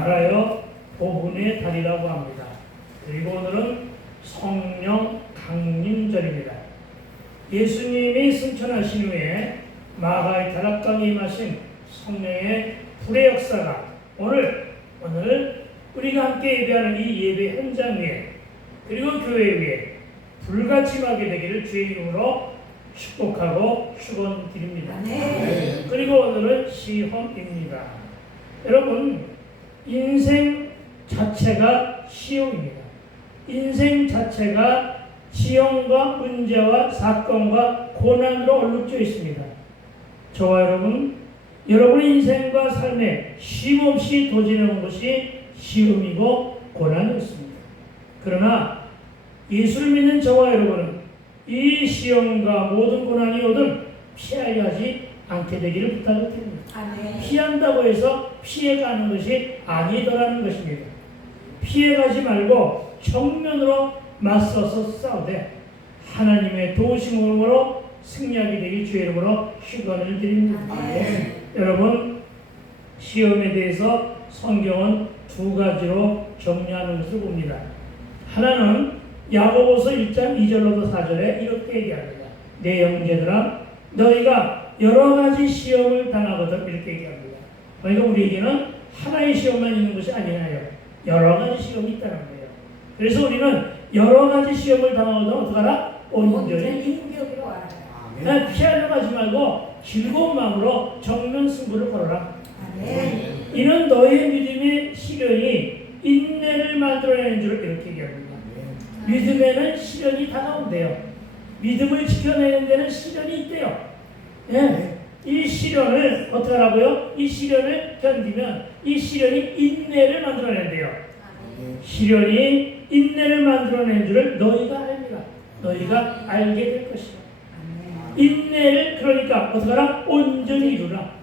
말하여 복운의 달이라고 합니다. 그리고 오늘은 성령 강림절입니다. 예수님이 승천하신 후에 마가의 다락강에 임하신 성령의 불의 역사가 오늘 우리가 함께 예배하는 이 예배 현장 위에 그리고 교회 위에 불같이 임하게 되기를 주의 이름으로 축복하고 축원드립니다. 네. 그리고 오늘은 시험입니다. 여러분, 인생 자체가 시험입니다. 인생 자체가 시험과 문제와 사건과 고난으로 얼룩져 있습니다. 저와 여러분의 인생과 삶에 쉼없이 도전해온 것이 시험이고 고난이었습니다. 그러나 예수를 믿는 저와 여러분은 이 시험과 모든 고난이 오든 피하려 하지 않게 되기를 부탁드립니다. 피한다고 해서 피해가는 것이 아니더라는 것입니다. 피해가지 말고 정면으로 맞서서 싸우되 하나님의 도우심으로 승리하게 되길 주의 이름으로 축원을 드립니다. 여러분, 시험에 대해서 성경은 두 가지로 정리하는 것을 봅니다. 하나는 야고보서 1장 2절로부터 4절에 이렇게 얘기합니다. 내 형제들아, 너희가 여러 가지 시험을 당하거든, 이렇게 얘기합니다. 그러니까 우리에게는 하나의 시험만 있는 것이 아니에요. 여러 가지 시험이 있다는 거예요. 그래서 우리는 여러 가지 시험을 당하거든 어떻게 하라? 온전히 인격으로 알아요. 피하려고 하지 말고 즐거운 마음으로 정면 승부를 걸어라. 이는 너의 믿음의 시련이 인내를 만들어내는 줄 이렇게 얘기합니다. 믿음에는 시련이 다가온대요. 믿음을 지켜내는 데는 시련이 있대요. 이 시련을 어떻게 하라고요? 이 시련을 견디면 이 시련이 인내를 만들어낸대요. 시련이 인내를 만들어낸 줄을 너희가 알리라. 너희가 알게 될 것이다. 인내를 그러니까 어떻게 하라? 온전히 이루라.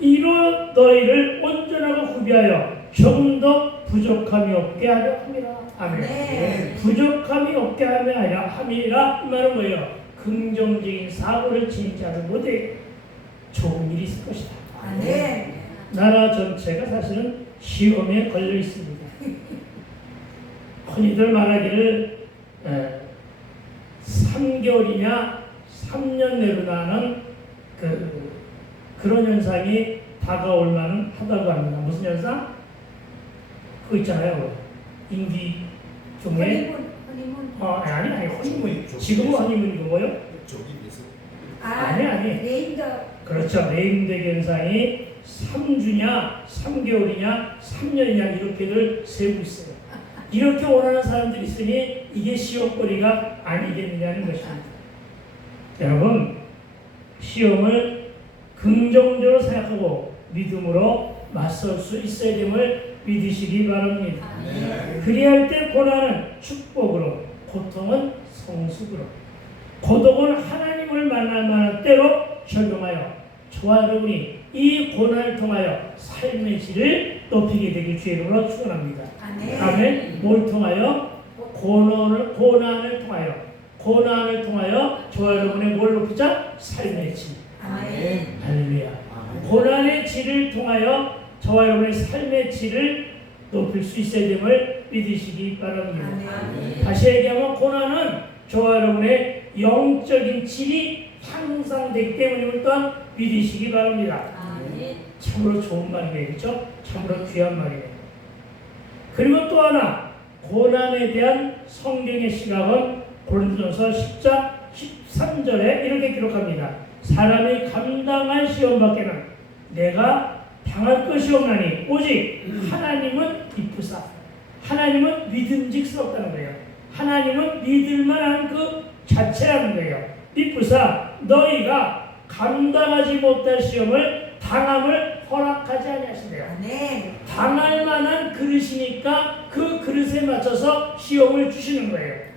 이로 너희를 온전하고 구비하여 조금 더 부족함이 없게 하려 함이라. 아멘. 부족함이 없게 하려 함이라. 이 말은 뭐예요? 긍정적인 사고를 진짜로 못해 좋은 일이 있을 것이다. 나라 전체가 사실은 시험에 걸려 있습니다. 흔히들 말하기를 3개월이냐 3년 내로 나는 그런 현상이 다가올 만은 하다고 합니다. 무슨 현상? 그거 있잖아요. 임기 중에 아니 허니문. 지금은 허니문이고 뭐요? 아니. 네임드. 그렇죠. 네임드 현상이 3주냐 3개월이냐 3년이냐 이렇게들 세고 있어요. 이렇게 원하는 사람들이 있으니 이게 시험거리가 아니겠느냐는 것입니다. 여러분, 시험을 긍정적으로 생각하고 믿음으로 맞설 수 있어야 됨을 믿으시기 바랍니다. 그리할 때 고난은 축복으로, 고통은 성숙으로, 고독은 하나님을 만날 만한 때로 적용하여 저와 여러분이 이 고난을 통하여 삶의 질을 높이게 되길 주의 이름으로 축원합니다. 아멘. 뭘 통하여? 고난을 통하여 저와 여러분의 뭘 높이자? 삶의 질. 할렐루야. 고난의 질을 통하여 저와 여러분의 삶의 질을 높일 수 있어야 됨을 믿으시기 바랍니다. 다시 얘기하면 고난은 저와 여러분의 영적인 질이 향상되기 때문임을 또한 믿으시기 바랍니다. 참으로 좋은 말이네요. 그렇죠? 참으로 귀한 말이네요. 그리고 또 하나, 고난에 대한 성경의 시각은 고린도전서 10장 13절에 이렇게 기록합니다. 사람이 감당할 시험밖에는 내가 당할 것이 없나니 오직 하나님은 이쁘사. 하나님은 믿음직스럽다는 거예요. 하나님은 믿을만한 그 자체라는 거예요. 이쁘사 너희가 감당하지 못할 시험을 당함을 허락하지 아니하신대요. 당할 만한 그릇이니까 그 그릇에 맞춰서 시험을 주시는 거예요.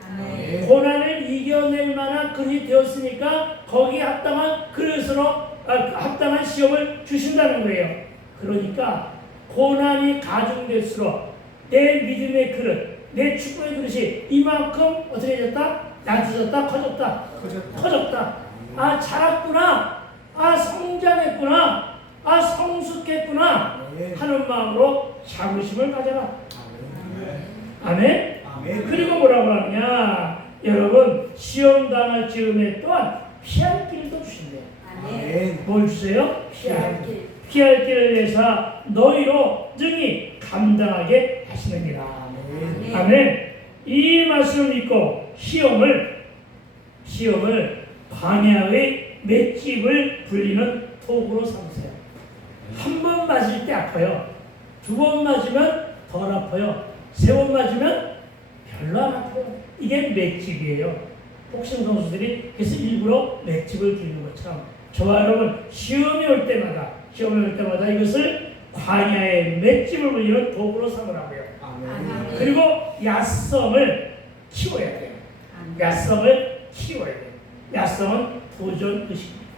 고난을 이겨낼 만한 그릇이 되었으니까 거기에 합당한 그릇으로 합당한 시험을 주신다는 거예요. 그러니까 고난이 가중될수록 내 믿음의 그릇, 내 축복의 그릇이 이만큼 어떻게 됐다? 낮아졌다? 커졌다. 아, 자랐구나. 아, 성장했구나. 아, 성숙했구나 하는 마음으로 자부심을 가져라. 아멘? 아멘. 그리고 뭐라고 하느냐? 여러분, 시험 당할 즈음에 또한 피할 길도 주신대요. 아멘. 뭘 주세요? 피할 길. 피할 길을 내사 너희로 능히 감당하게 하시느니라. 아멘. 아멘. 이 말씀을 믿고 시험을 광야의 맷집을 불리는 도구로 삼으세요. 한 번 맞을 때 아파요. 두 번 맞으면 덜 아파요. 세 번 맞으면 별로 안 아파요. 이게 맷집이에요. 복싱 선수들이 그래서 일부러 맷집을 부리는 것처럼 저와 여러분 시험이 올 때마다 이것을 광야의 맷집을 불리는 도구로 삼으라고요. 아멘. 그리고 야성을 키워야 돼요. 야성을 키워야 돼요. 야성은 도전 의식입니다.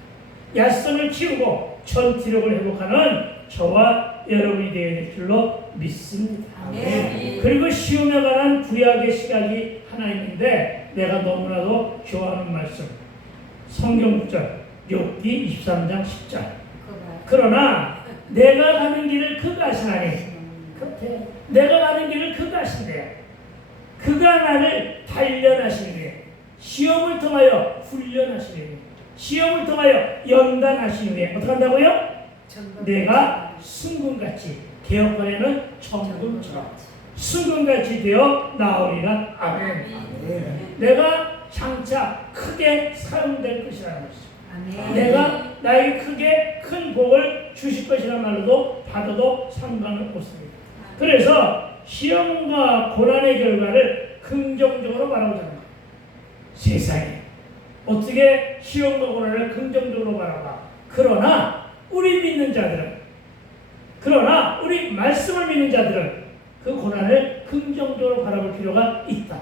야성을 키우고 전투력을 회복하는 저와 여러분이 되어야 될 줄로 믿습니다. 아멘. 그리고 시험에 관한 구약의 시각이 하나 있는데 내가 너무나도 좋아하는 말씀 성경 구절 욥기 23장 10절 그러나 내가 가는 길을 그가 아시나니 그렇대. 내가 가는 길을 그가 아신대요. 그가 나를 단련하시니 시험을 통하여 훈련하시니 시험을 통하여 연단하시니 어떻게 한다고요? 내가 순금같이 개혁권에는 정금처럼 순금같이 되어 나오리라. 아멘. 아멘. 내가 장차 크게 사용될 것이라는 것이죠. 내가 나에게 크게 큰 복을 주실 것이라는 말로도 받아도 상관은 없습니다. 그래서 시험과 고난의 결과를 긍정적으로 바라보자는 거예요. 세상에 어떻게 시험과 고난을 긍정적으로 바라봐. 그러나 우리 말씀을 믿는 자들은 그 고난을 긍정적으로 바라볼 필요가 있다.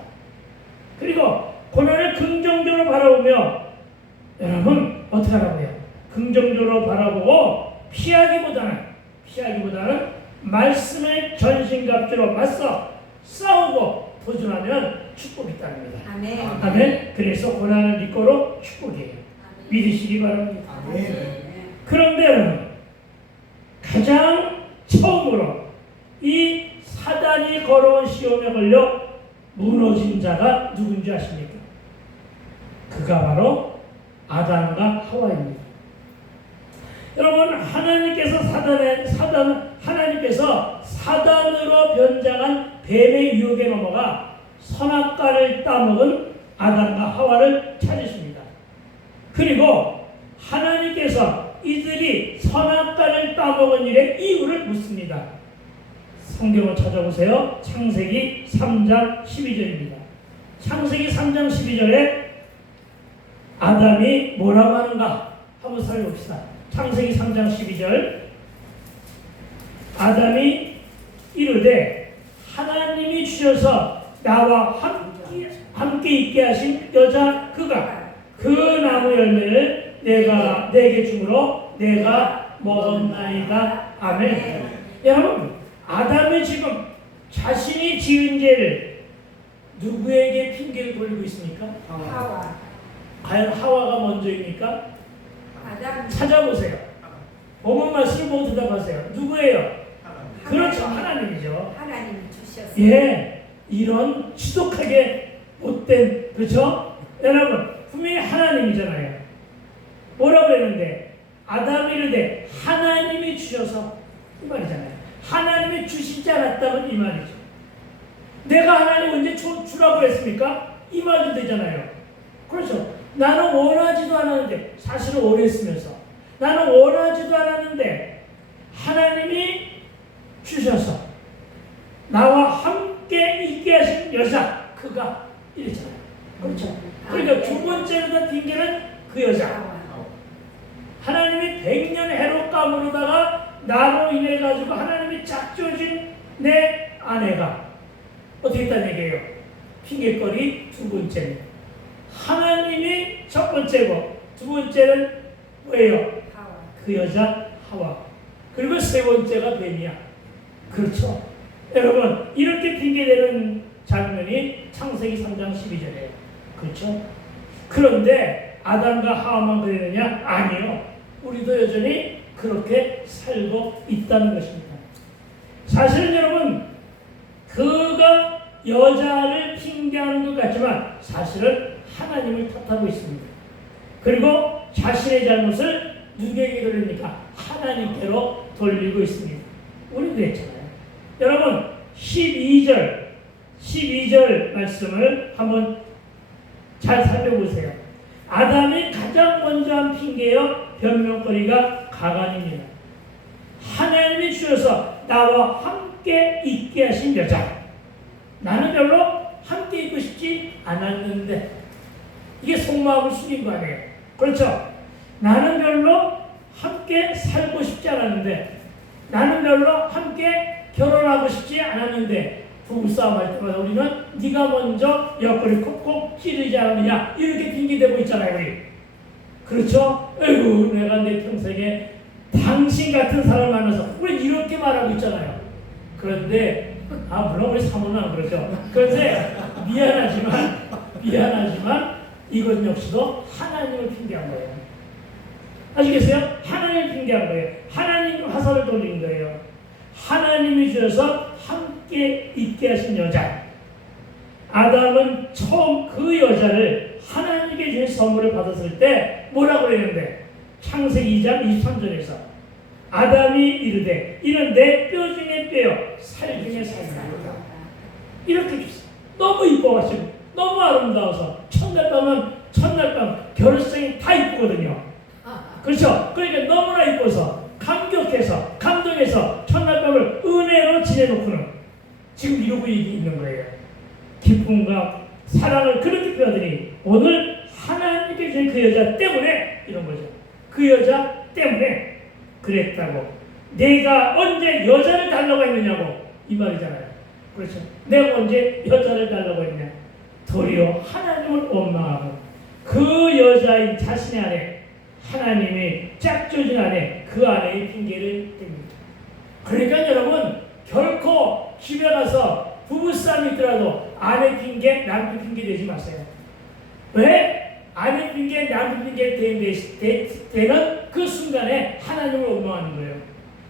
그리고 고난을 긍정적으로 바라보며 여러분 어떻게 하라고요? 긍정적으로 바라보고 피하기보다는 말씀의 전신갑주로 맞서 싸우고 도전하면 축복이 있답니다. 아멘. 그래서 고난을 믿고로 축복이에요. 믿으시기 바랍니다. 아멘. 그런데 여러분 가장 처음으로 이 사단이 걸어온 시험에 걸려 무너진 자가 누군지 아십니까? 그가 바로 아담과 하와입니다. 여러분 하나님께서 사단으로 변장한 뱀의 유혹에 넘어가 선악과를 따먹은 아담과 하와를 찾으십니다. 그리고 하나님께서 이들이 선악과를 따먹은 일의 이유를 묻습니다. 성경을 찾아보세요. 창세기 3장 12절입니다. 창세기 3장 12절에 아담이 뭐라고 하는가 한번 살펴봅시다. 창세기 3장 12절 아담이 이르되 하나님이 주셔서 나와 함께 있게 하신 여자 그가 그 나무 열매를 내게 주므로 내가 먹었나이다. 아멘. 여러분 아담이 지금 자신이 지은 죄를 누구에게 핑계를 돌리고 있습니까? 하와. 과연 하와가 먼저입니까? 아담. 찾아보세요. 본문 말씀을 모두 대답하세요. 누구예요? 그렇죠. 하나님이죠. 하나님이 주셨어요. 예, 이런 지독하게 못된 그렇죠? 여러분 분명히 하나님이잖아요. 뭐라고 했는데 아담이 이르되 하나님이 주셔서 이 말이잖아요. 하나님이 주시지 않았다면 이 말이죠. 내가 하나님 언제 주라고 했습니까? 이 말도 되잖아요. 그렇죠. 나는 원하지도 않았는데 사실은 원했으면서 나는 원하지도 않았는데 하나님이 주셔서 나와 함께 있게 하신 여자 그가 이랬잖아요. 그렇죠. 그러니까 두 번째로 핑계는 그 여자. 하나님이 100년 해롭감으로다가 나로 인해 가지고 하나님이 짝지어진 내 아내가 어떻게 했다는 얘기예요? 핑계거리 두 번째는 하나님이 첫 번째고 두 번째는 뭐예요? 그 여자 하와. 그리고 세 번째가 뱀이야. 그렇죠. 여러분 이렇게 핑계대는 장면이 창세기 3장 12절이에요. 그렇죠. 그런데 아담과 하와만 그러느냐? 아니요. 우리도 여전히 그렇게 살고 있다는 것입니다. 사실은 여러분 그가 여자를 핑계하는 것 같지만 사실은 하나님을 탓하고 있습니다. 그리고 자신의 잘못을 누구에게 돌립니까? 하나님께로 돌리고 있습니다. 우리도 했잖아요. 여러분 12절 말씀을 한번 잘 살펴보세요. 아담이 가장 먼저 한 핑계여 변명거리가 가관입니다. 하나님이 주셔서 나와 함께 있게 하신 여자, 나는 별로 함께 있고 싶지 않았는데, 이게 속마음을 숙인 거 아니에요. 그렇죠? 나는 별로 함께 살고 싶지 않았는데, 나는 별로 함께 결혼하고 싶지 않았는데, 부부싸움 할 때마다 우리는 네가 먼저 옆구리 콕콕 찌르지 않느냐 이렇게 핑계대고 있잖아요. 우리. 그렇죠? 에이구 내가 내 평생에 당신 같은 사람 만나서 우리 이렇게 말하고 있잖아요. 그런데 물론 우리 사모는 안 그러죠. 그런데 미안하지만 이것 역시도 하나님을 핑계한 거예요. 아시겠어요? 하나님을 핑계한 거예요. 하나님 화살을 돌린 거예요. 하나님이 주셔서 함께 있게 하신 여자. 아담은 처음 그 여자를 하나님께 주신 선물을 받았을 때 뭐라고 그랬는데, 창세기 2장 23절에서 아담이 이르되 이는 내 뼈 중에 뼈요 살 중에 살이라. 이렇게 주세요. 너무 이뻐가지고 너무 아름다워서 첫날 밤 결혼식이 다 이쁘거든요. 그렇죠? 그러니까 너무나 이뻐서 감격해서 감동해서 첫날 밤을 은혜로 지내놓고는 지금 이러고 있는 거예요. 기쁨과 사랑을 그렇게 표하더니 오늘 하나님께 주신 그 여자 때문에 이런 거죠. 그 여자 때문에 그랬다고. 내가 언제 여자를 달라고 했느냐고 이 말이잖아요. 그렇죠? 내가 언제 여자를 달라고 했냐. 도리어 하나님을 원망하고 그 여자인 자신의 안에 하나님이 짝져진 안에 그 안에 핑계를 댑니다. 그러니까 여러분 결코 집에 가서 부부싸움이 있더라도 아내 핑계, 남편 핑계 대지 마세요. 왜? 아내 핑계, 남편 핑계 되는 그 순간에 하나님을 원망하는 거예요.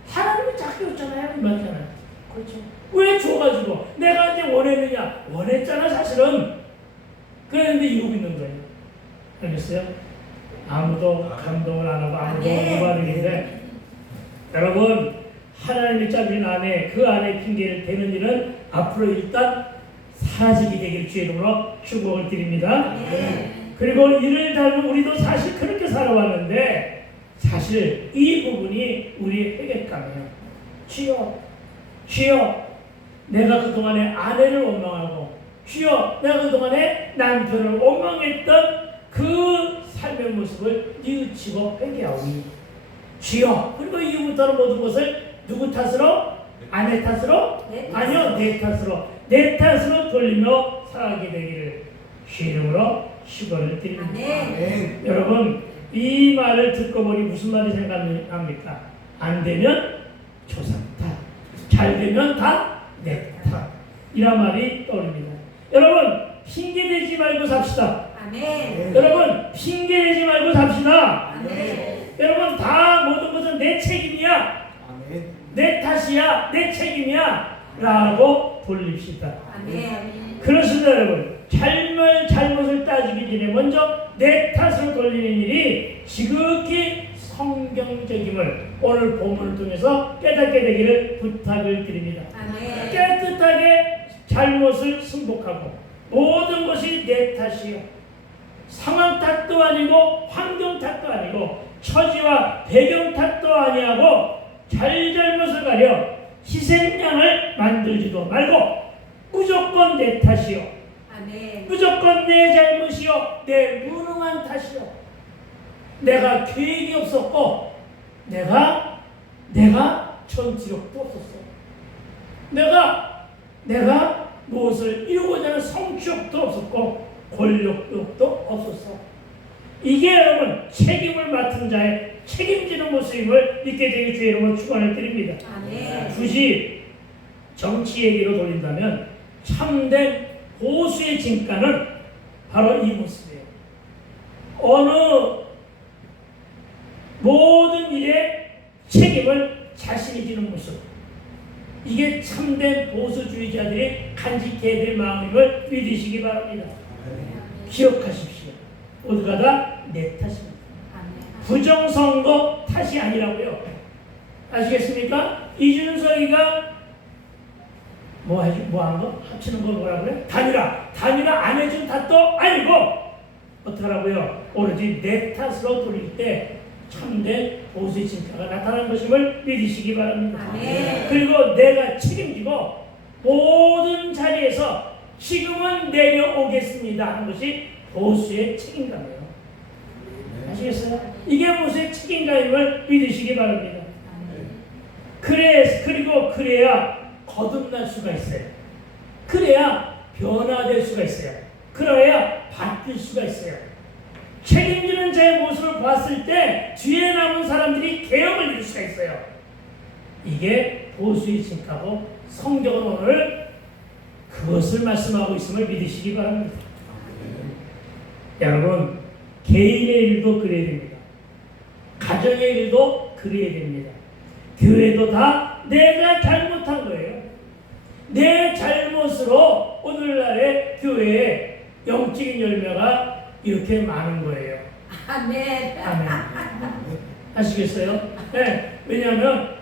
하나님이 짝졌잖아요. 이 말이잖아요. 그렇죠? 왜 줘가지고 내가 이제 원했느냐? 원했잖아 사실은. 그랬는데 이러고 있는 거예요. 알겠어요? 아무도 감동을 안 하고 아무도 무반응인데, 여러분 하나님이 짝진 안에 그 안에 핑계를 대는 일은 앞으로 일단 사라지게 되기를 주의 이름으로 축복을 드립니다. 그리고 이를 닮은 우리도 사실 그렇게 살아왔는데 사실 이 부분이 우리의 회개감이에요. 주여 내가 그동안에 아내를 원망하고 주여 내가 그동안에 남편을 원망했던 그 삶의 모습을 뉘우치고 회개하오니 주여. 그리고 이후부터는 모든 것을 누구 탓으로? 아내 탓으로? 아니요, 내 탓으로 돌리며 살아가게 되기를 주의 이름으로 축원을 드립니다. 여러분 이 말을 듣고 보니 무슨 말이 생각합니까? 안 되면 조상 탓, 잘 되면 다 내 탓, 이란 말이 떠오릅니다. 여러분 핑계대지 말고 삽시다. 여러분 핑계대지 말고 삽시다. 여러분 다 모든 것은 내 책임이야. 내 탓이야. 내 책임이야. 라고 돌립시다. 그렇습니다. 여러분 잘못을 따지기 전에 먼저 내 탓을 돌리는 일이 지극히 성경적임을 오늘 본문을 통해서 깨닫게 되기를 부탁을 드립니다. 깨끗하게 잘못을 승복하고 모든 것이 내 탓이요, 상황 탓도 아니고 환경 탓도 아니고 처지와 배경 탓도 아니하고 잘못을 가려 희생양을 만들지도 말고 무조건 내 탓이요, 무조건 내 잘못이요, 내 무능한 탓이요, 내가 계획이 없었고 내가 전지력도 없었어, 내가 무엇을 이루고자 하는 성취욕도 없었고 권력도 없었어. 이게 여러분 책임을 맡은 자의 책임지는 모습임을 믿게 되기 주의 이름으로 축원을 드립니다. 굳이 정치 얘기로 돌린다면 참된 보수의 진가는 바로 이 모습이에요. 어느 모든 일에 책임을 자신이 지는 모습. 이게 참된 보수주의자들이 간직해야 될 마음임을 믿으시기 바랍니다. 기억하십시오. 모두가 다 내 탓입니다. 부정선거 탓이 아니라고요. 아시겠습니까? 이준석이가 한 거? 합치는 거 뭐라 그래? 단일화 안 해준 탓도 아니고 어떡하라고요? 오로지 내 탓으로 돌릴 때 참된 보수의 진짜가 나타난 것임을 믿으시기 바랍니다. 아멘. 그리고 내가 책임지고 모든 자리에서 지금은 내려오겠습니다 하는 것이 보수의 책임감이에요. 아시겠어요? 이게 보수의 책임감임을 믿으시기 바랍니다. 그래야 거듭날 수가 있어요. 그래야 변화될 수가 있어요. 그래야 바뀔 수가 있어요. 책임지는 자의 모습을 봤을 때 뒤에 남은 사람들이 개혁을 이룰 수가 있어요. 이게 보수의 진가고 성경은 오늘 그것을 말씀하고 있음을 믿으시기 바랍니다. 여러분, 개인의 일도 그래야 됩니다. 가정의 일도 그래야 됩니다. 교회도 다 내가 잘못한 거예요. 내 잘못으로 오늘날의 교회에 영적인 열매가 이렇게 많은 거예요. 아멘. 아멘. 아시겠어요? 네. 왜냐하면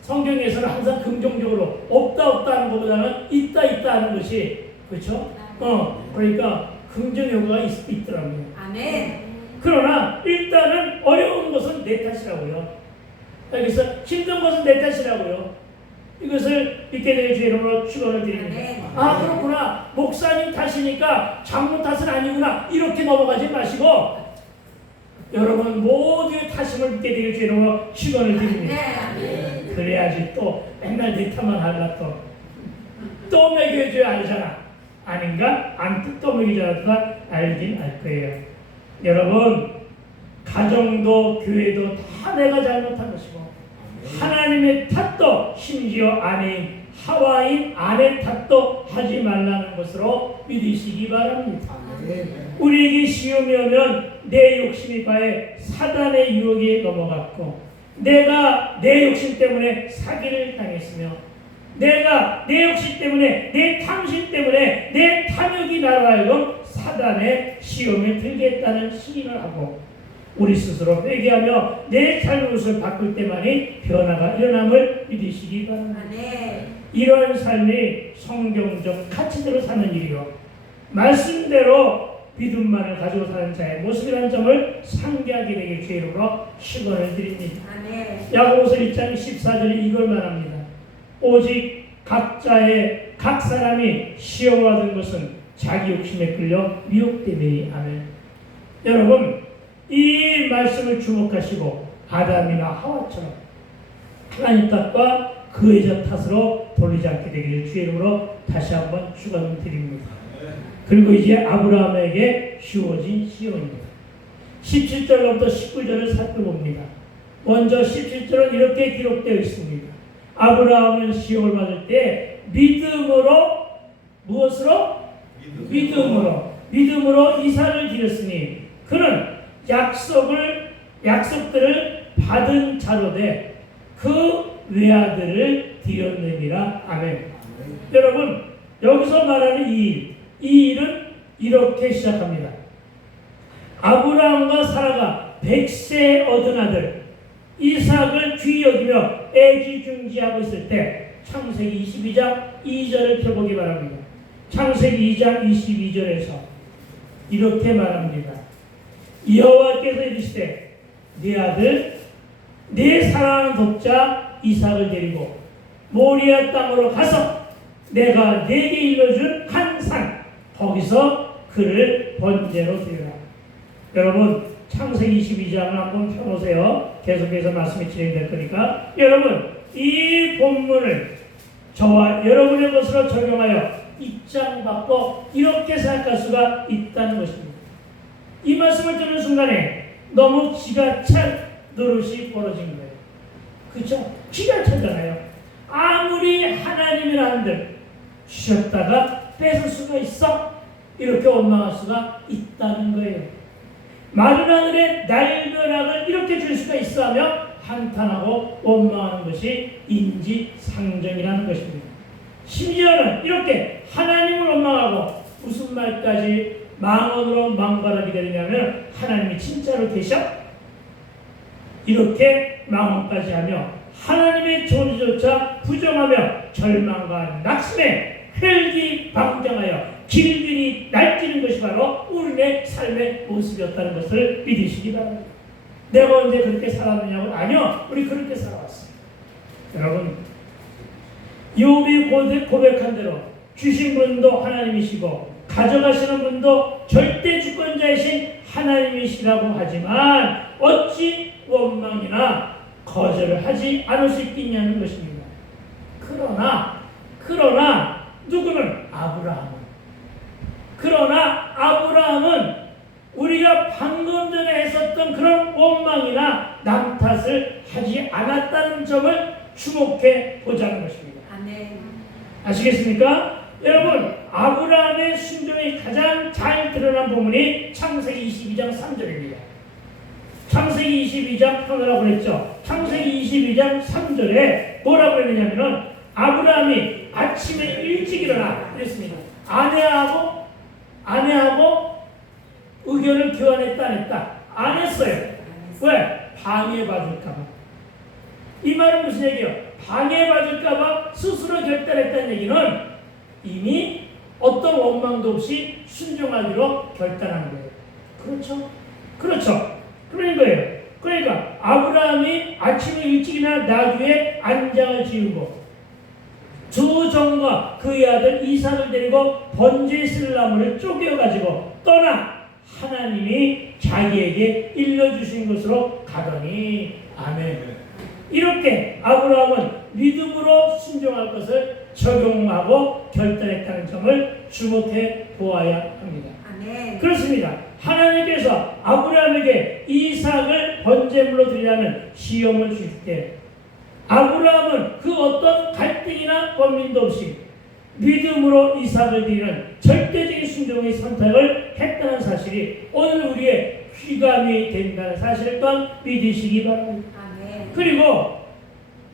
성경에서는 항상 긍정적으로 없다 하는 것보다는 있다 하는 것이 그렇죠? 그러니까 긍정 효과가 있더라고요. 아멘. 그러나 일단은 어려운 것은 내 탓이라고요. 그래서 힘든 것은 내 탓이라고요. 이것을 믿게 될 주 이름으로 축원을 드립니다. 아멘. 아, 그렇구나. 목사님 탓이니까 장로 탓은 아니구나. 이렇게 넘어가지 마시고 여러분 모두의 탓임을 믿게 될 주 이름으로 축원을 드립니다. 아멘. 그래야지 또 맨날 내 탓만 하려 또 먹여줘야 알잖아. 아닌가? 또 먹여줘야 알긴 알 거예요. 여러분, 가정도 교회도 다 내가 잘못한 것이고 하나님의 탓도 심지어 아내인 하와인 아내 탓도 하지 말라는 것으로 믿으시기 바랍니다. 우리에게 시험이 오면 내 욕심이 가해 사단의 유혹에 넘어갔고 내가 내 욕심 때문에 사기를 당했으며 내가 내 욕심 때문에 내 탐심 때문에 내 탐욕이 나로 하여금 사단의 시험에 들겠다는 시인을 하고 우리 스스로 회개하며 내 잘못을 바꿀 때만이 변화가 일어남을 믿으시기 바랍니다. 이러한 삶이 성경적 가치대로 사는 일이요 말씀대로 믿음만을 가지고 사는 자의 모습이라는 점을 상기하게 되길 주의 이름으로 축원을 드립니다. 야고보서 1장 14절에 이걸 말합니다. 오직 각 사람이 시험을 받은 것은 자기 욕심에 끌려 미혹되니 아멘. 여러분, 이 말씀을 주목하시고 아담이나 하와처럼 하나님 탓과 그 여자 탓으로 돌리지 않게 되기를 주의 이름으로 다시 한번 축원드립니다. 그리고 이제 아브라함에게 주어진 시험입니다. 17절부터 19절을 살펴봅니다. 먼저 17절은 이렇게 기록되어 있습니다. 아브라함은 시험을 받을 때 믿음으로 무엇으로? 믿음으로 이삭을 드렸으니 그는 약속들을 받은 자로되 그 외아들을 드렸느니라. 아멘. 여러분, 여기서 말하는 이 일은 이렇게 시작합니다. 아브라함과 사라가 100세 얻은 아들 이삭을 귀히 여기며 애지중지하고 있을 때 창세기 22장 2절을 펴보기 바랍니다. 창세기 2장 22절에서 이렇게 말합니다. 여호와께서 이르시되 네 아들 네 사랑하는 독자 이삭을 데리고 모리아 땅으로 가서 내가 네게 일러준 한 산 거기서 그를 번제로 드리라. 여러분, 창세기 22장을 한번 펴보세요. 계속해서 말씀이 진행될 거니까 여러분, 이 본문을 저와 여러분의 것으로 적용하여 입장받고 이렇게 생각할 수가 있다는 것입니다. 이 말씀을 듣는 순간에 너무 기가 찬 노릇이 벌어진 거예요. 그렇죠? 기가 차잖아요. 아무리 하나님이라는들 주셨다가 뺏을 수가 있어? 이렇게 원망할 수가 있다는 거예요. 마른 하늘에 날벼락을 이렇게 줄 수가 있어 하며 한탄하고 원망하는 것이 인지상정이라는 것입니다. 심지어는 이렇게 하나님을 원망하고 무슨 말까지 망언으로 망발하게 되느냐면 하나님이 진짜로 계셔? 이렇게 망언까지 하며 하나님의 존재조차 부정하며 절망과 낙심에 혈기방정하여 길들이 날뛰는 것이 바로 우리의 삶의 모습이었다는 것을 믿으시기 바랍니다. 내가 언제 그렇게 살았느냐고? 아니요, 우리 그렇게 살아왔어요. 여러분, 욥이 고백한 대로 주신 분도 하나님이시고 가져가시는 분도 절대 주권자이신 하나님이시라고 하지만 어찌 원망이나 거절을 하지 않을 수 있겠냐는 것입니다. 그러나 누구는? 아브라함은 우리가 방금 전에 했었던 그런 원망이나 남 탓을 하지 않았다는 점을 주목해 보자는 것입니다. 아멘. 아시겠습니까? 여러분, 아브라함의 순종이 가장 잘 드러난 부분이 창세기 22장 3절입니다. 창세기 22장 하나라고 그랬죠. 창세기 22장 3절에 뭐라고 그랬냐면은 아브라함이 아침에 일찍 일어나 그랬습니다. 아내하고 의견을 교환했다 안 했다? 안 했어요. 왜? 방해받을까봐. 이 말은 무슨 얘기예요? 방해받을까봐 스스로 결단했다는 얘기는 이미 어떤 원망도 없이 순종하기로 결단한 거예요. 그렇죠. 그런 거예요. 그러니까 아브라함이 아침에 일찍 일어나 나귀에 안장을 지우고 두 종과 그의 아들 이삭을 데리고 번제에 쓸 나무를 쪼개어가지고 떠나 하나님이 자기에게 일러주신 것으로 가더니 아멘. 이렇게 아브라함은 믿음으로 순종할 것을 적용하고 결단했다는 점을 주목해 보아야 합니다. 아멘. 그렇습니다. 하나님께서 아브라함에게 이삭을 번제물로 드리라는 시험을 주실 때 아브라함은 그 어떤 갈등이나 고민도 없이 믿음으로 이삭을 드리는 절대적인 순종의 선택을 했다는 사실이 오늘 우리의 귀감이 된다는 사실을 또한 믿으시기 바랍니다. 아멘. 그리고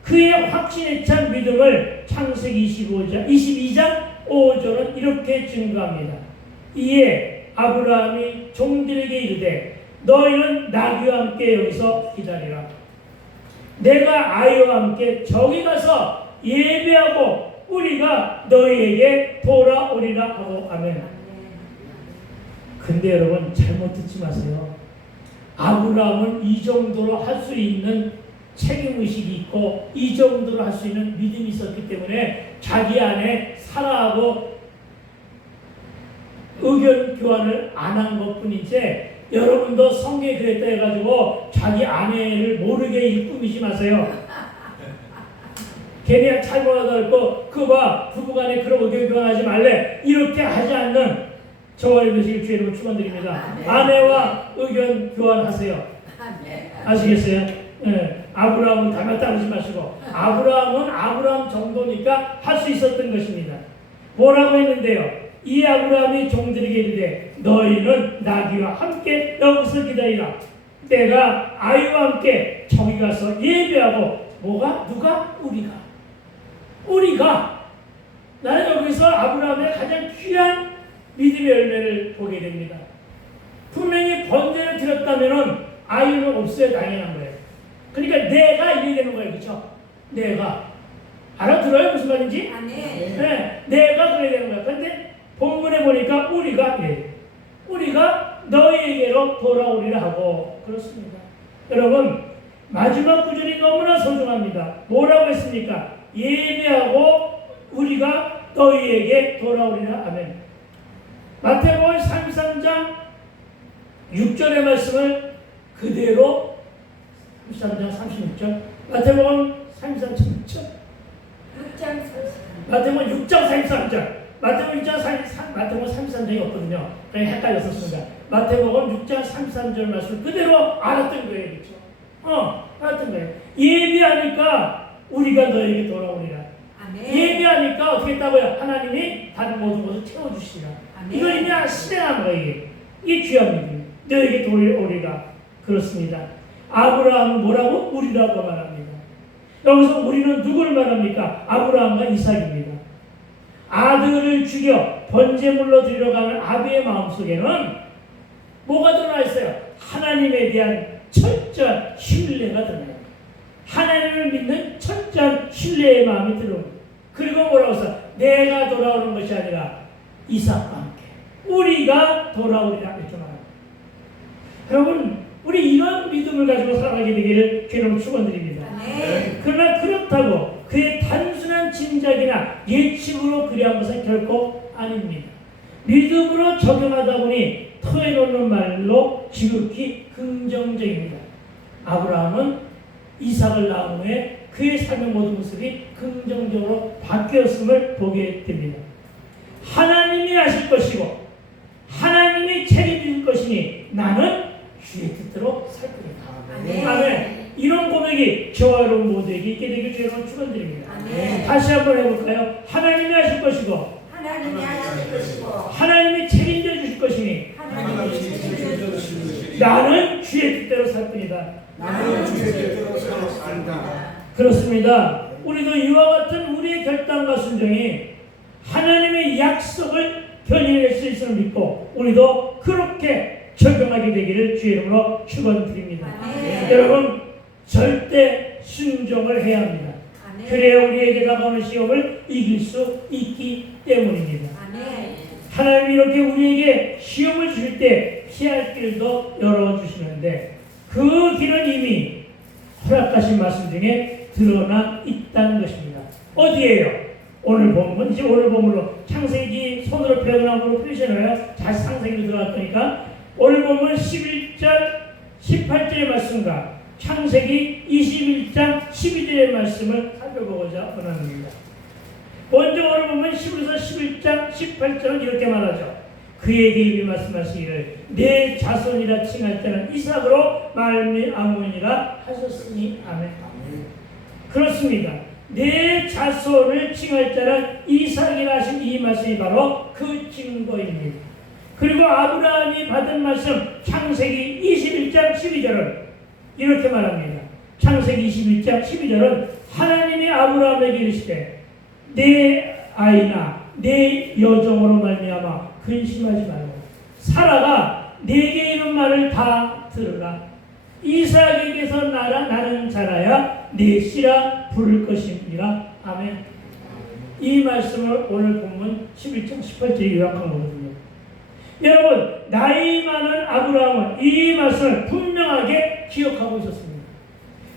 그의 확신에 찬 믿음을 창세기 22장 5절은 이렇게 증거합니다. 이에 아브라함이 종들에게 이르되 너희는 나귀와 함께 여기서 기다리라. 내가 아이와 함께 저기 가서 예배하고 우리가 너희에게 돌아오리라 하고 아멘. 근데 여러분 잘못 듣지 마세요. 아브라함은 이 정도로 할 수 있는 책임의식이 있고 이 정도로 할 수 있는 믿음이 있었기 때문에 자기 안에 사라하고 의견 교환을 안 한 것뿐이지 여러분도 성경에 그랬다 해가지고 자기 아내를 모르게 일꾸미지 마세요. 걔네 잘 몰아들고 그봐 부부간에 그런 의견 교환하지 말래 이렇게 하지 않는 저와 되시길 주의 이름으로 축원드립니다. 아내와 의견 교환하세요. 아시겠어요? 네. 아브라함은 닮았다 그러지 마시고 아브라함은 아브라함 정도니까 할 수 있었던 것입니다. 뭐라고 했는데요? 이 아브라함이 종들에게 이르되 너희는 나귀와 함께 여기서 기다리라. 내가 아이와 함께 저기 가서 예배하고 뭐가? 누가? 우리가 나는 여기서 아브라함의 가장 귀한 믿음의 열매를 보게 됩니다. 분명히 번제를 드렸다면 아이는 없어야 당연한 거예요. 그러니까 내가 이래야 되는 거예요. 그렇죠? 내가 알아들어요? 무슨 말인지? 아멘. 네, 내가 그래야 되는 거야. 그런데 본문에 보니까 우리가 너희에게로 돌아오리라 하고 그렇습니다. 여러분 마지막 구절이 너무나 소중합니다. 뭐라고 했습니까? 예배하고 우리가 너희에게 돌아오리라. 아멘. 마태복음 33장 6절의 말씀을 그대로 33장 36절 마태복음 33장 6절 마태복음 6장 33절 마태복음 33장이 없거든요. 그냥 헷갈렸었습니다. 마태복음 6장 33절 말씀 그대로 알았던 거예요. 그렇죠? 알았던 거예요. 예배하니까 우리가 너에게 돌아오리라. 아멘. 예배하니까 어떻게 했다고요? 하나님이 다른 모든 것을 채워주시라. 아멘. 이걸 이미 실행한 거예요. 이게 귀한 믿음. 너에게 돌아오리라. 그렇습니다. 아브라함은 뭐라고? 우리라고 말합니다. 여기서 우리는 누구를 말합니까? 아브라함과 이삭입니다. 아들을 죽여 번제물로 드려가는 아비의 마음속에는 뭐가 드러나 있어요? 하나님에 대한 철저한 신뢰가 드러나요. 하나님을 믿는 철저한 신뢰의 마음이 들어오고, 그리고 뭐라고 해서 내가 돌아오는 것이 아니라 이삭과 함께 우리가 돌아오리라 이렇게 말합니다. 여러분, 우리 이런 믿음을 가지고 살아가게 되기를 주님으로 축원드립니다. 아멘. 그러나 그렇다고 그의 단순한 짐작이나 예측으로 그리한 것은 결코 아닙니다. 믿음으로 적용하다 보니 터해놓는 말로 지극히 긍정적입니다. 아브라함은 이삭을 낳은 후에 그의 삶의 모든 모습이 긍정적으로 바뀌었음을 보게 됩니다. 하나님이 하실 것이고 하나님이 책임질 것이니 나는 주의 뜻대로 살 것이다. 아멘. 아멘. 이런 고백이 저와 여러분 모두에게 있게 되길 주님으로 축원드립니다. 아멘. 다시 한번 해볼까요? 하나님이 하실 것이고 하나님이 하실 것이고 하나님이 책임져 주실 것이니 하나님이 책임져 주실 것이니 나는 주의 뜻대로 살 뿐이다. 나는 주의 뜻대로 살았습니다. 그렇습니다. 우리도 이와 같은 우리의 결단과 순종이 하나님의 약속을 견인할 수 있음을 믿고 우리도 그렇게 적용하게 되기를 주의 이름으로 축원드립니다. 아멘. 여러분, 절대 순종을 해야 합니다. 아멘. 그래야 우리에게 다가오는 시험을 이길 수 있기 때문입니다. 아멘. 하나님이 이렇게 우리에게 시험을 주실 때 피할 길도 열어주시는데 그 길은 이미 허락하신 말씀 중에 드러나 있다는 것입니다. 어디에요? 오늘 본문, 이제 오늘 본문으로 창세기 손으로 표현하고 표시해놔요. 다시 창세기로 들어갔으니까 오늘 본문 11장 18절의 말씀과 창세기 21장 12절의 말씀을 살펴보고자 원합니다. 먼저 오늘 보면 10에서 11장 18절은 이렇게 말하죠. 그에게 이미 말씀하시기를 내 자손이라 칭할 때는 이삭으로 말미암으니라 하셨으니 아멘. 그렇습니다. 내 자손을 칭할 때는 이삭이라 하신 이 말씀이 바로 그 증거입니다. 그리고 아브라함이 받은 말씀 창세기 21장 12절은 이렇게 말합니다. 창세기 21장 12절은 하나님이 아브라함에게 이르시되 내 아이나 내 여종으로 말미암아 근심하지 말고 사라가 내게 이런 말을 다 들으라. 이삭에게서 나는 자라야 내 씨라 부를 것입니다. 아멘. 이 말씀을 오늘 본문 11장 18절에 요약한 거거든요. 여러분, 나이 많은 아브라함은 이 말씀을 분명하게 기억하고 있었습니다.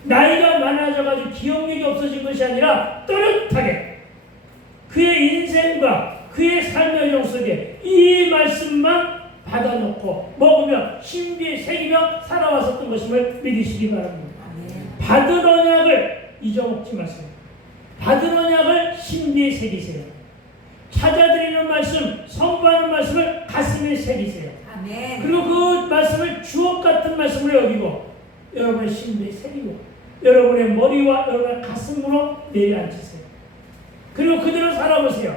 나이가 많아져가지고 기억력이 없어진 것이 아니라 또렷하게 그의 인생과 그의 삶의 영 속에 이 말씀만 받아놓고 먹으며 신비에 새기며 살아왔었던 것임을 믿으시기 바랍니다. 받은 언약을 잊어먹지 마세요. 받은 언약을 신비에 새기세요. 찾아드리는 말씀, 선포하는 말씀을 가슴에 새기세요. 아멘. 그리고 그 말씀을 주옥 같은 말씀으로 여기고 여러분의 신비에 새기고 여러분의 머리와 여러분의 가슴으로 내려앉히세요. 그리고 그대로 살아보세요.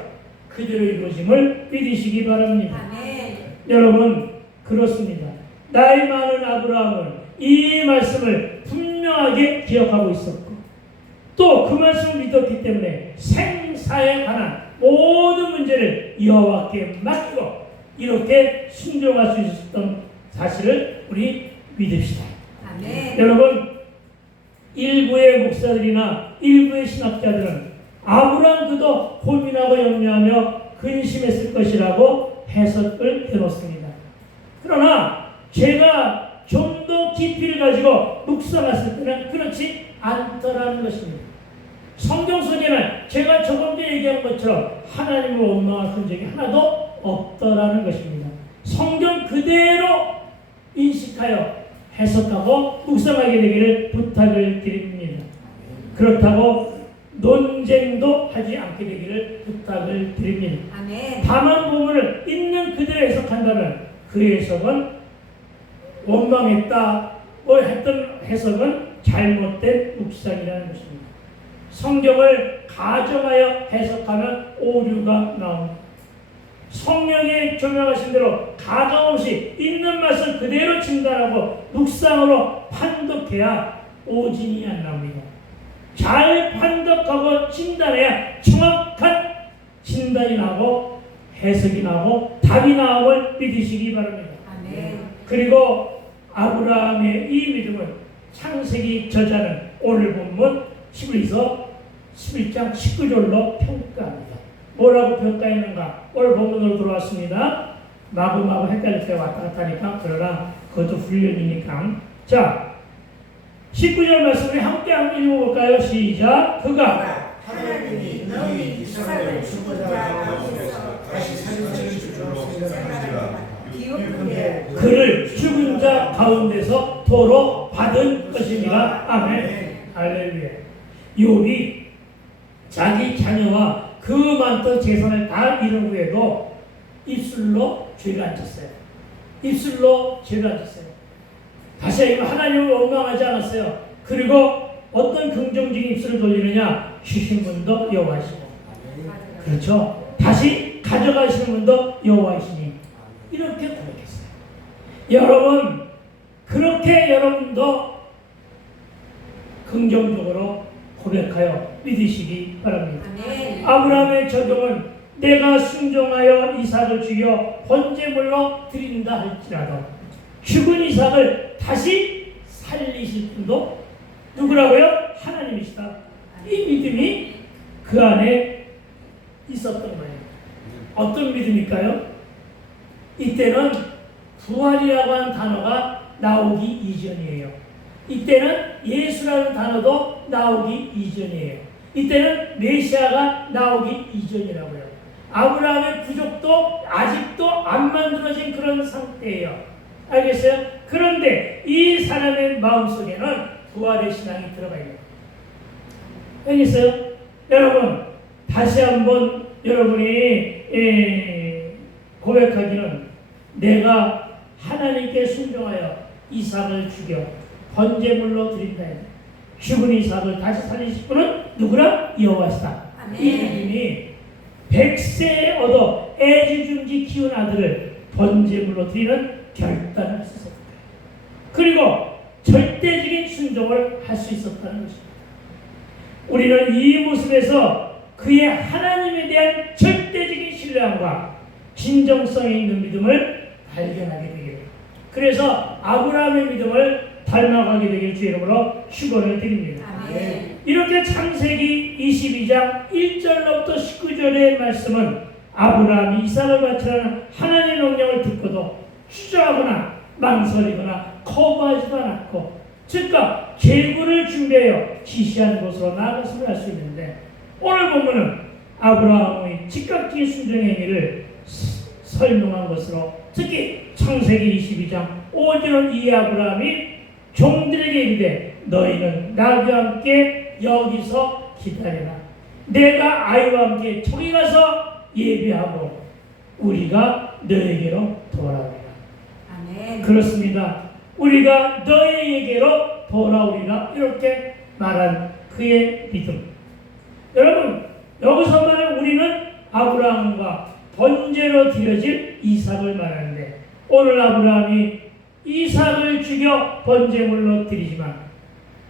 그대로 이루어짐을 믿으시기 바랍니다. 아멘. 여러분, 그렇습니다. 나이 많은 아브라함은 이 말씀을 분명하게 기억하고 있었고 또 그 말씀을 믿었기 때문에 생사에 관한 모든 문제를 여호와께 맡기고 이렇게 순종할 수 있었던 사실을 우리 믿읍시다. 아멘. 여러분, 일부의 목사들이나 일부의 신학자들은 아브라함 그도 고민하고 염려하며 근심했을 것이라고 해석을 해놓습니다. 그러나 제가 좀 더 깊이를 가지고 묵상했을 때는 그렇지 않더라는 것입니다. 성경 속에는 제가 저번 주에 얘기한 것처럼 하나님을 원망한 흔적이 하나도 없더라는 것입니다. 성경 그대로 인식하여 해석하고 묵상하게 되기를 부탁을 드립니다. 그렇다고 논쟁도 하지 않게 되기를 부탁을 드립니다. 아멘. 다만 부분을 있는 그대로 해석한다면 그 해석은 원망했다 했던 해석은 잘못된 묵상이라는 것입니다. 성경을 가정하여 해석하면 오류가 나옵니다. 성령의 조명하신 대로 가감없이 있는 말씀 그대로 진단하고 묵상으로 판독해야 오진이 안 나옵니다. 잘 판독하고 진단해야 정확한 진단이 나고 해석이 나고 답이 나옴을 믿으시기 바랍니다. 아멘. 그리고 아브라함의 이 믿음은 창세기 저자는 오늘 본문 11장 19절로 평가합니다. 뭐라고 평가했는가? 오늘 본문으로 들어왔습니다. 마구마구 헷갈릴 때 왔다 갔다 하니까, 그러나 그것도 훈련이니까. 자, 19절 말씀을 함께 한번 읽어볼까요? 시작. 그가 하나님이 너희 이삭을 죽은 자 가운데서 다시 살리실 줄로 생각하니라. 기업에 그를 죽은 자 가운데서 도로 받은 것입니다. 아멘. 할렐루야. 욥이 자기 자녀와 그 많던 재산을 다 잃은 후에도 입술로 죄를 안 졌어요. 입술로 죄를 안 졌어요. 다시 얘기하면 하나님을 원망하지 않았어요. 그리고 어떤 긍정적인 입술을 돌리느냐? 주신 분도 여호와시고, 그렇죠? 다시 가져가시는 분도 여호와이시니, 이렇게 고백했어요. 여러분, 그렇게 여러분도 긍정적으로 고백하여 믿으시기 바랍니다. 아멘. 아브라함의 적용은 내가 순종하여 이삭을 죽여 번제물로 드린다 할지라도 죽은 이삭을 다시 살리실 분도 누구라고요? 하나님이시다. 이 믿음이 그 안에 있었던 거예요. 어떤 믿음일까요? 이때는 부활이라고 하는 단어가 나오기 이전이에요. 이때는 예수라는 단어도 나오기 이전이에요. 이때는 메시아가 나오기 이전이라고요. 아브라함의 부족도 아직도 안 만들어진 그런 상태예요. 알겠어요? 그런데 이 사람의 마음속에는 부활의 신앙이 들어가 있는 거예요. 알겠어요? 여러분, 다시 한번 여러분이 고백하기는, 내가 하나님께 순종하여 이삭을 죽여 번제물로 드린다. 죽은 이삭을 다시 살리실 분은 누구라? 여호와시다. 아멘. 이 믿음이 100세에 얻어 애지중지 키운 아들을 번제물로 드리는 결단을 했었어요. 그리고 절대적인 순종을 할 수 있었다는 것입니다. 우리는 이 모습에서 그의 하나님에 대한 절대적인 신뢰함과 진정성이 있는 믿음을 발견하게 되게 됩니다. 그래서 아브라함의 믿음을 닮아가게 되길 주의 이름으로 축원을 드립니다. 아멘. 이렇게 창세기 22장 1절로부터 19절의 말씀은 아브라함이 이삭을 바치라는 하나님의 명령을 듣고도 주저하거나 망설이거나 거부하지도 않았고, 즉각 제구를 준비하여 지시한 곳으로 나아갔음을 알 수 있는데, 오늘 본문은 아브라함의 즉각적인 순종의 행위를 설명한 것으로, 특히 창세기 22장 5절은 이 아브라함이 종들에게 이르되 너희는 나와 함께 여기서 기다리라. 내가 아이와 함께 저기 가서 예배하고 우리가 너에게로 돌아오리라. 아멘. 그렇습니다. 우리가 너에게로 돌아오리라, 이렇게 말한 그의 믿음. 여러분, 여기서 말하는 우리는 아브라함과 번제로 드려질 이삭을 말하는데, 오늘 아브라함이 이삭을 죽여 번제물로 드리지만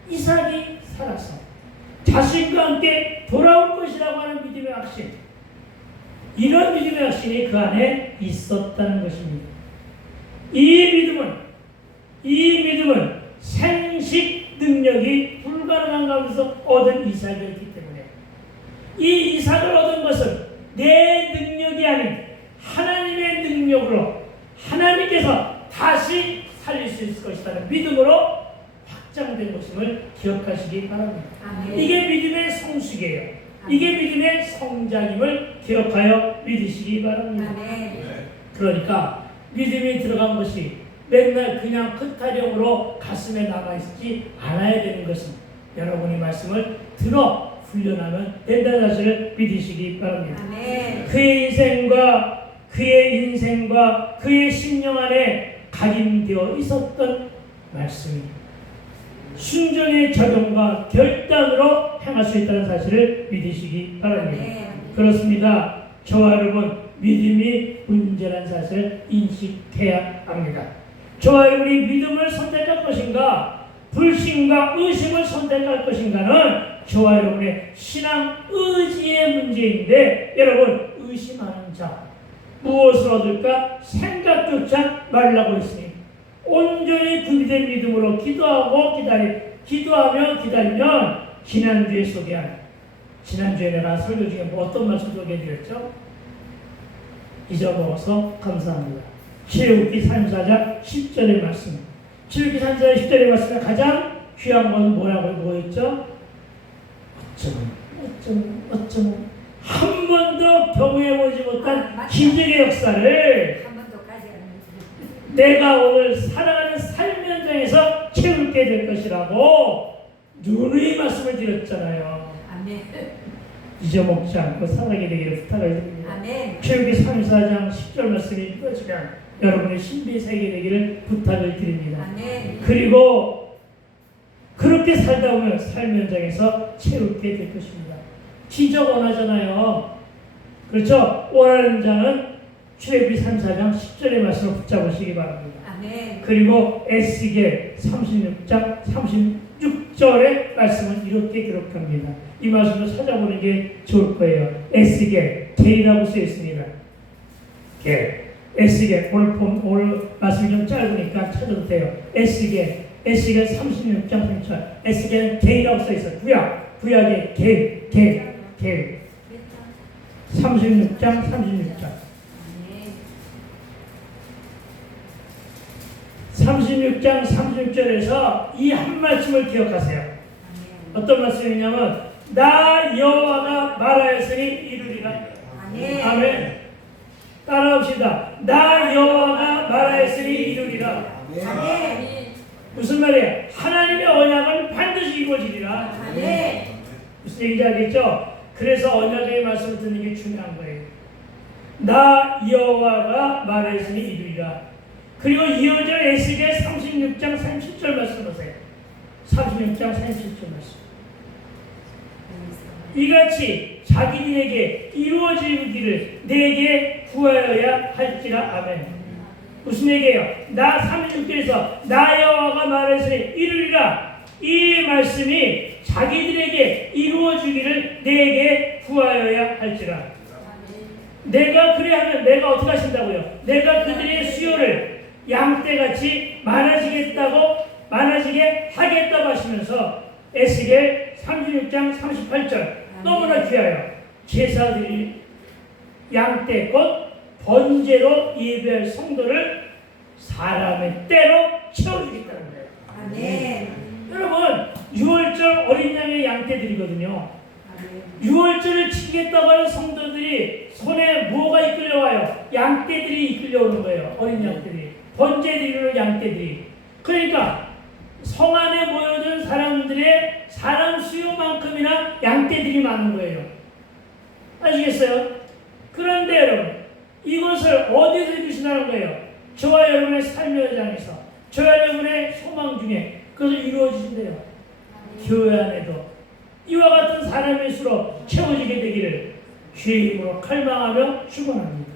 이삭이 살아서 자신과 함께 돌아올 것이라고 하는 믿음의 확신, 이런 믿음의 확신이 그 안에 있었다는 것입니다. 이 믿음은 생식 능력이 불가능한 가운데서 얻은 이삭이었기 때문에, 이 이삭을 얻은 것은 내 능력이 아닌 하나님의 능력으로 하나님께서 다시 살릴 수 있을 것이라는 믿음으로 확장된 것임을 기억하시기 바랍니다. 아멘. 이게 믿음의 성숙이에요. 이게 믿음의 성장임을 기억하여 믿으시기 바랍니다. 아멘. 그러니까 믿음이 들어간 것이 맨날 그냥 흩타령으로 가슴에 남아있지 않아야 되는 것은 여러분이 말씀을 들어 훈련하면 된다는 사실을 믿으시기 바랍니다. 아멘. 그의 인생과 그의 심령 안에 각인되어 있었던 말씀이 순종의 적용과 결단으로 행할 수 있다는 사실을 믿으시기 바랍니다. 아멘. 그렇습니다. 저와 여러분 믿음이 문제라는 사실을 인식해야 합니다. 저와 여러분이 믿음을 선택할 것인가 불신과 의심을 선택할 것인가는 저와 여러분의 신앙 의지의 문제인데, 여러분 의심하는 자 무엇을 얻을까 생각조차 말라고 했으니 온전히 준비된 믿음으로 기도하며 기다리면 지난주에 소개한, 지난주에 내가 설교 중에 어떤 말씀 소개해드렸죠? 잊어먹어서 감사합니다. 출애굽기 34장 10절의 말씀. 출애굽기 34장 10절의 말씀에 가장 귀한 건 뭐였죠? 어쩌면 한 번도 경험해보지 못한 기적의 역사를 한 번도 가지 않는 내가 오늘 살아가는 삶 현장에서 채우게 될 것이라고 누누이 말씀을 드렸잖아요. 아멘. 잊어먹지 않고 살아가게 되기를 부탁을 드립니다. 아멘. 출애굽기 34장 10절 말씀이 읽어지면 여러분의 신비의 세계 되기를 부탁을 드립니다. 아멘. 그리고 그렇게 살다 보면 삶 현장에서 채우게 될 것입니다. 기적 원하잖아요. 그렇죠? 원하는 자는 출애굽기 34장 10절의 말씀을 붙잡으시기 바랍니다. 아멘. 그리고 에스겔 36장 36절의 말씀은 이렇게 기록합니다. 이 말씀을 찾아보는 게 좋을 거예요. 에스겔, 게이라고 쓰여 있습니다. 에스겔, 오늘 말씀이 좀 짧으니까 찾아도 돼요. 에스겔 36장 3절. 에스겔은 게이라고 써 있어요. 구약의 게. 36장 36절. 36장 36절에서 이 한 말씀을 기억하세요. 어떤 말씀이냐면 나 여호와가 말하였으니 이루리라. 아멘. 따라합시다. 나 여호와가 말하였으니 이루리라. 아멘. 무슨 말이에요? 하나님의 언약은 반드시 이루어지리라. 아멘. 무슨 얘기인지 알겠죠? 그래서 언약의 말씀을 듣는 게 중요한 거예요. 나 여호와가 말하였으니 이루리라. 그리고 이어져 에스겔 36장 37절 말씀 보세요. 36장 37절 말씀. 이같이 자기들에게 이루어지기를 내게 구하여야 할지라. 아멘. 무슨 얘기예요? 나 36절에서 나 여호와가 말했으니 이루리라. 이 말씀이 자기들에게 이루어지기를 내게 구하여야 할지라. 내가 그래하면 내가 어떻게 하신다고요? 내가 그들의 수요를 양떼같이 많아지게 하겠다고 하시면서 에스겔 36장 38절 너무나 귀하여 제사들이 양떼 곧 번제로 예배할 성도를 사람의 때로 채워주겠다는 거예요. 아멘. 여러분 6월절 어린 양의 양떼들이거든요. 6월절을 지키겠다고 하는 성도들이 손에 뭐가 이끌려와요? 양떼들이 이끌려오는 거예요. 어린 양떼들이. 번제드리는 양떼들이. 그러니까 성 안에 모여든 사람들의 사람 수요만큼이나 양떼들이 많은 거예요. 아시겠어요? 그런데 여러분 이것을 어디서 이루신다는 거예요? 저와 여러분의 삶의 현장에서 저와 여러분의 소망 중에 그것을 이루어지신대요. 교회 안에도 이와 같은 사람의 수로 채워지게 되기를 주의 이름으로 갈망하며 축원합니다.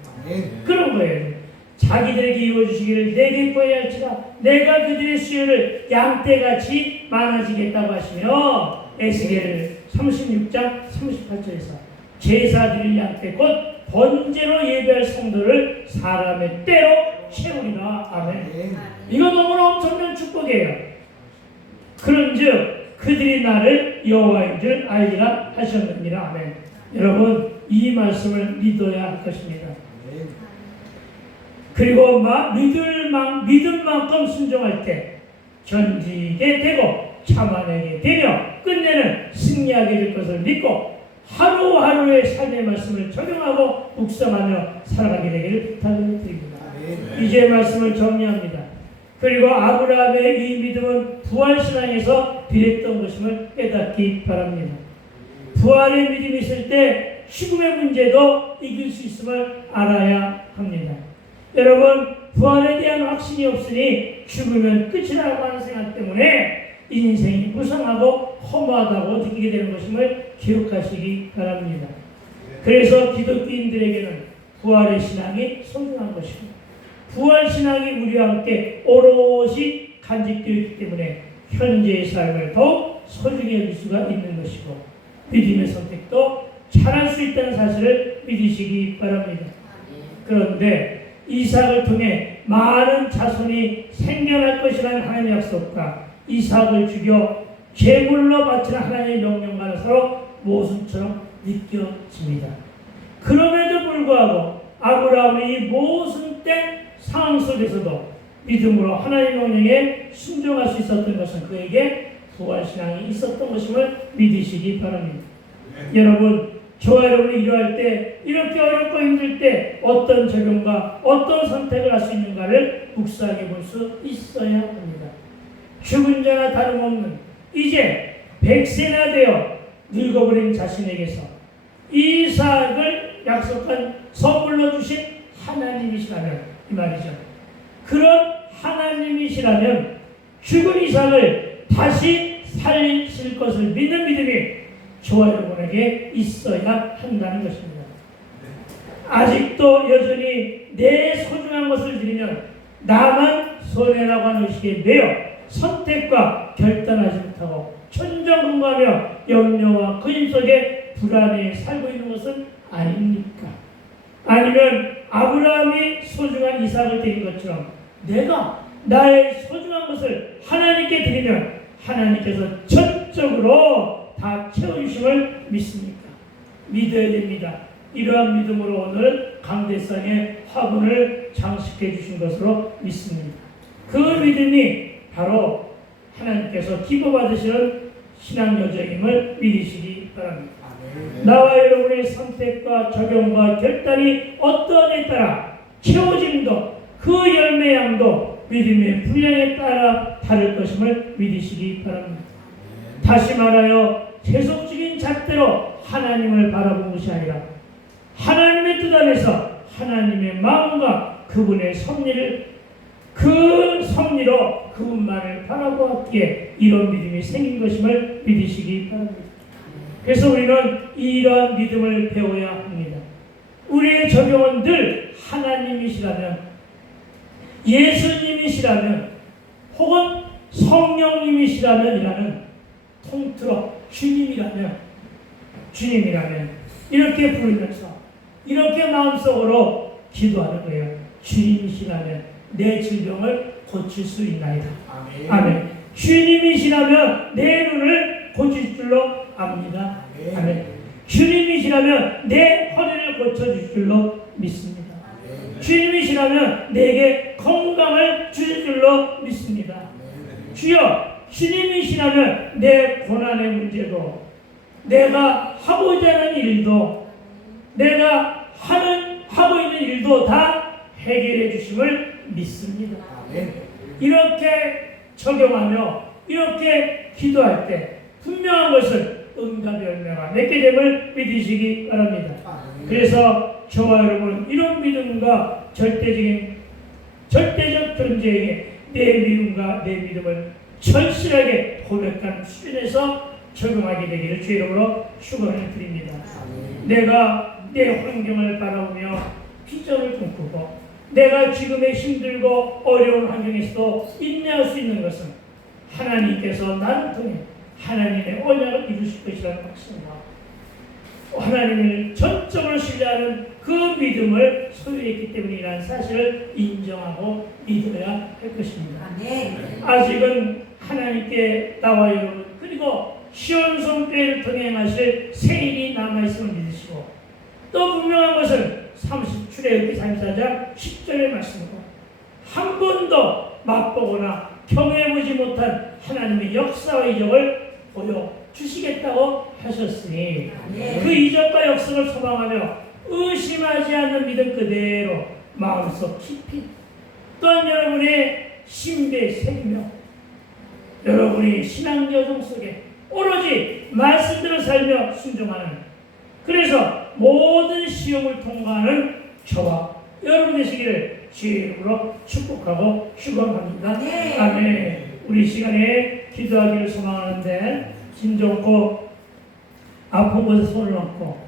그런 거예요. 자기들에게 이루어주시기를 내게 구해야 할지라. 내가 그들의 수요를 양떼같이 많아지겠다고 하시며 에스겔 36장 38절에서 제사드릴 양떼 곧 번제로 예배할 성도를 사람의 때로 채우리라. 아멘. 이거 너무나 엄청난 축복이에요. 그런즉 그들이 나를 여호와인 줄 알리라 하셨느니라. 아멘. 여러분 이 말씀을 믿어야 할 것입니다. 그리고 믿을 만큼 순종할 때 견디게 되고 참아내게 되며 끝내는 승리하게 될 것을 믿고 하루하루의 삶의 말씀을 적용하고 묵상하며 살아가게 되기를 부탁을 드립니다. 이제 말씀을 정리합니다. 그리고 아브라함의 이 믿음은 부활신앙에서 비롯된 것임을 깨닫기 바랍니다. 부활의 믿음이 있을 때 죽음의 문제도 이길 수 있음을 알아야 합니다. 여러분 부활에 대한 확신이 없으니 죽으면 끝이라고 하는 생각 때문에 인생이 무성하고 허무하다고 느끼게 되는 것임을 기억하시기 바랍니다. 그래서 기독교인들에게는 부활의 신앙이 소중한 것이고 부활 신앙이 우리와 함께 오롯이 간직되어 있기 때문에 현재의 삶을 더욱 소중히 여길 수가 있는 것이고 믿음의 선택도 잘할 수 있다는 사실을 믿으시기 바랍니다. 그런데 이삭을 통해 많은 자손이 생겨날 것이라는 하나님의 약속과 이삭을 죽여 제물로 바치는 하나님의 명령과는 서로 모순처럼 느껴집니다. 그럼에도 불구하고 아브라함의 이 모순된 상황 속에서도 믿음으로 하나님의 명령에 순종할 수 있었던 것은 그에게 부활신앙이 있었던 것임을 믿으시기 바랍니다. 여러분, 저와 여러분이 이러할 때, 이렇게 어렵고 힘들 때 어떤 적용과 어떤 선택을 할 수 있는가를 묵상해 볼 수 있어야 합니다. 죽은 자나 다름없는 이제 100세나 되어 늙어버린 자신에게서 이삭을 약속한 선물로 주신 하나님이시라면 이 말이죠. 그런 하나님이시라면 죽은 이삭을 다시 살리실 것을 믿는 믿음이 저와 여러분에게 있어야 한다는 것입니다. 아직도 여전히 내 소중한 것을 드리면 나만 손해라고 하는 의식에 매여 선택과 결단하지 못하고 천정궁금하며 염려와 그림 속에 불안에 살고 있는 것은 아닙니까? 아니면 아브라함이 소중한 이삭을 드린 것처럼 내가 나의 소중한 것을 하나님께 드리면 하나님께서 전적으로 다 채워주심을 믿습니까? 믿어야 됩니다. 이러한 믿음으로 오늘 강대상의 화분을 장식해 주신 것으로 믿습니다. 그 믿음이 바로 하나님께서 기뻐받으시는 신앙 여정임을 믿으시기 바랍니다. 나와 여러분의 선택과 적용과 결단이 어떠하냐에 따라 채워짐도 그 열매 양도 믿음의 분량에 따라 다를 것임을 믿으시기 바랍니다. 다시 말하여 세속적인 잣대로 하나님을 바라본 것이 아니라 하나님의 뜻 안에서 하나님의 마음과 그분의 섭리를 그 섭리로 그분만을 바라보았기에 이런 믿음이 생긴 것임을 믿으시기 바랍니다. 그래서 우리는 이러한 믿음을 배워야 합니다. 우리의 적용은 늘 하나님이시라면, 예수님이시라면, 혹은 성령님이시라면이라는 통틀어 주님이라면 이렇게 부르면서 이렇게 마음속으로 기도하는 거예요. 주님이시라면 내 질병을 고칠 수 있나이다. 아멘. 주님이시라면 내 눈을 고칠 줄로 압니다. 아멘. 주님이시라면 내 허리를 고쳐줄 줄로 믿습니다. 주님이시라면 내게 건강을 주실 줄로 믿습니다. 주여, 주님이시라면 내 고난의 문제도, 내가 하고자 하는 일도, 내가 하고 있는 일도 다 해결해 주심을 믿습니다. 이렇게 적용하며 이렇게 기도할 때 분명한 것을 응답의 열매가 맺게 됨을 믿으시기 바랍니다. 그래서 저와 여러분은 이런 믿음과 절대적 존재에게 내 믿음과 내 믿음을 절실하게 고백하는 수준에서 적용하게 되기를 주의 이름으로 축원을 드립니다. 내가 내 환경을 바라보며 비전을 꿈꾸고 내가 지금의 힘들고 어려운 환경에서도 인내할 수 있는 것은 하나님께서 나를 통해 하나님의 언약을 이루실 것이라는 확신과 하나님을 전적으로 신뢰하는 그 믿음을 소유했기 때문이라는 사실을 인정하고 믿어야 할 것입니다. 아직은 하나님께 나와 여러분 그리고 시온성교회를 통해 행하실 새 일이 남아있음을 믿으시고 또 분명한 것은 출애굽기 34장 10절의 말씀으로 한 번도 맛보거나 경험해보지 못한 하나님의 역사와 이적을 보여주시겠다고 하셨으니 그 이적과 역사를 소망하며 의심하지 않는 믿음 그대로 마음속 깊이 또한 여러분의 심배에 새기며 여러분이 신앙 여정 속에 오로지 말씀대로 살며 순종하는 그래서 모든 시험을 통과하는 저와 여러분 되시기를 주의 이름으로 축복하고 축원합니다. 아멘. 우리 시간에 기도하기를 소망하는데 힘 좋고 아픈 곳에 손을 얹고